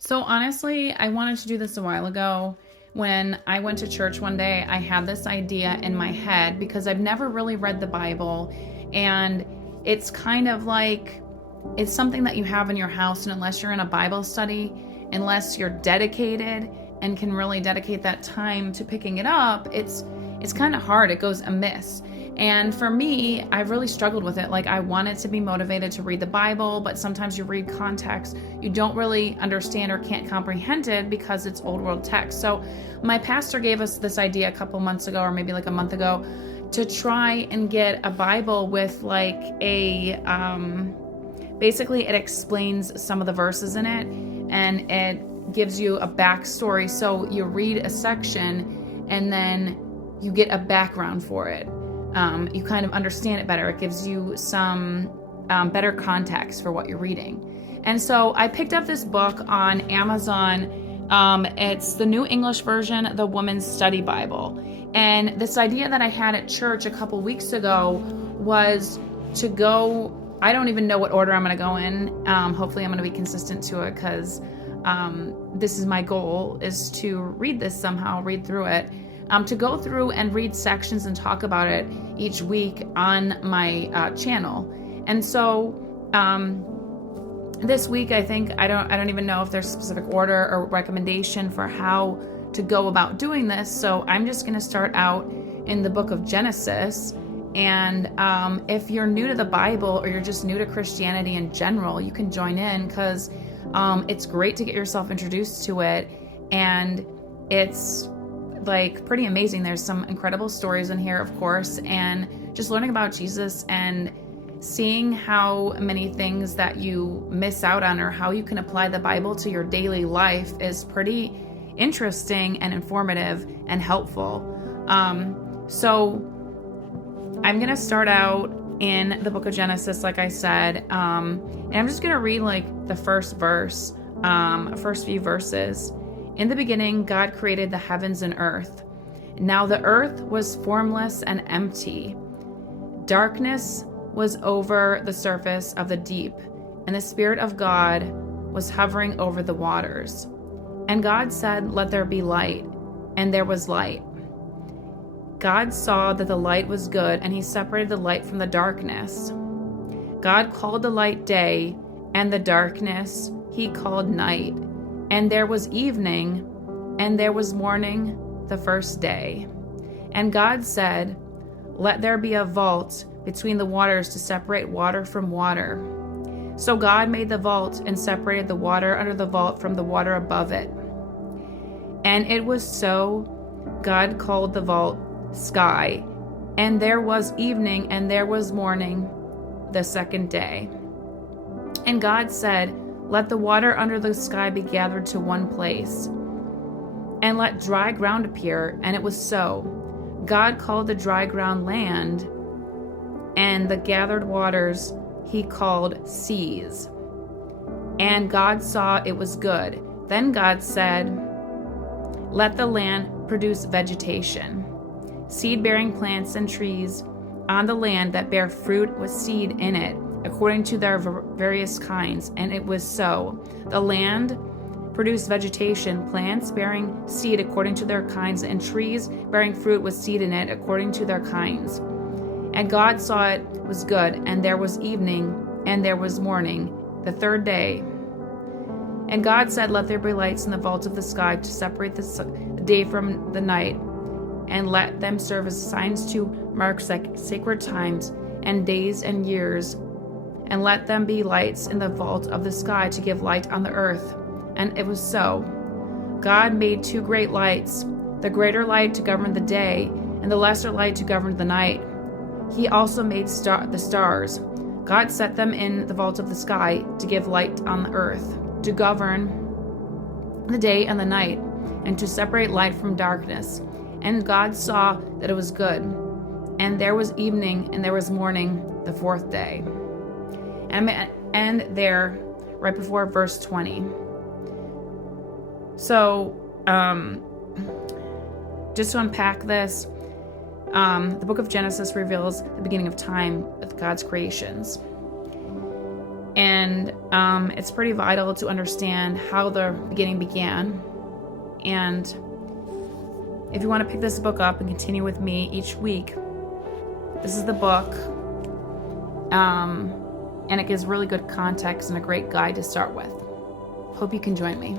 So honestly, I wanted to do this a while ago. When I went to church one day, I had this idea in my head because I've never really read the Bible, and it's kind of like it's something that you have in your house, and unless you're in a Bible study, unless you're dedicated and can really dedicate that time to picking it up, it's kind of hard. It goes amiss. And for me, I've really struggled with it. Like, I wanted to be motivated to read the Bible, but sometimes you read context, you don't really understand or can't comprehend it because it's old world text. So, my pastor gave us this idea a couple months ago, or maybe like a month ago, to try and get a Bible with like basically, it explains some of the verses in it and it gives you a backstory. So, you read a section and then you get a background for it. You kind of understand it better. It gives you some better context for what you're reading. And so I picked up this book on Amazon. It's the New English Version, the Woman's Study Bible. And this idea that I had at church a couple weeks ago was to go, I don't even know what order I'm going to go in. Hopefully I'm going to be consistent to it because this is my goal, is to read this somehow, read through it. To go through and read sections and talk about it each week on my channel. And so this week, I think, I don't even know if there's a specific order or recommendation for how to go about doing this. So I'm just going to start out in the book of Genesis. And if you're new to the Bible or you're just new to Christianity in general, you can join in because it's great to get yourself introduced to it. And it's like pretty amazing. There's some incredible stories in here, of course, and just learning about Jesus and seeing how many things that you miss out on or how you can apply the Bible to your daily life is pretty interesting and informative and helpful. So I'm going to start out in the book of Genesis, like I said, and I'm just going to read like the first few verses. In the beginning, God created the heavens and earth. Now the earth was formless and empty. Darkness was over the surface of the deep, and the Spirit of God was hovering over the waters. And God said, "Let there be light," and there was light. God saw that the light was good, and he separated the light from the darkness. God called the light day, and the darkness he called night. And there was evening, and there was morning the first day. And God said, "Let there be a vault between the waters to separate water from water." So God made the vault and separated the water under the vault from the water above it. And it was so. God called the vault sky. And there was evening, and there was morning the second day. And God said, "Let the water under the sky be gathered to one place, and let dry ground appear." And it was so. God called the dry ground land, and the gathered waters he called seas. And God saw it was good. Then God said, "Let the land produce vegetation, seed-bearing plants and trees on the land that bear fruit with seed in it, according to their various kinds." And it was so. The land produced vegetation, plants bearing seed according to their kinds, and trees bearing fruit with seed in it according to their kinds. And God saw it was good, and there was evening, and there was morning, the third day. And God said, "Let there be lights in the vault of the sky to separate the day from the night, and let them serve as signs to mark sacred times and days and years. And let them be lights in the vault of the sky to give light on the earth." And it was so. God made two great lights, the greater light to govern the day, and the lesser light to govern the night. He also made the stars. God set them in the vault of the sky to give light on the earth, to govern the day and the night, and to separate light from darkness. And God saw that it was good. And there was evening, and there was morning, the fourth day. And I'm going to end there right before verse 20. So, just to unpack this, the book of Genesis reveals the beginning of time with God's creations. And it's pretty vital to understand how the beginning began. And if you want to pick this book up and continue with me each week, this is the book. And it gives really good context and a great guide to start with. Hope you can join me.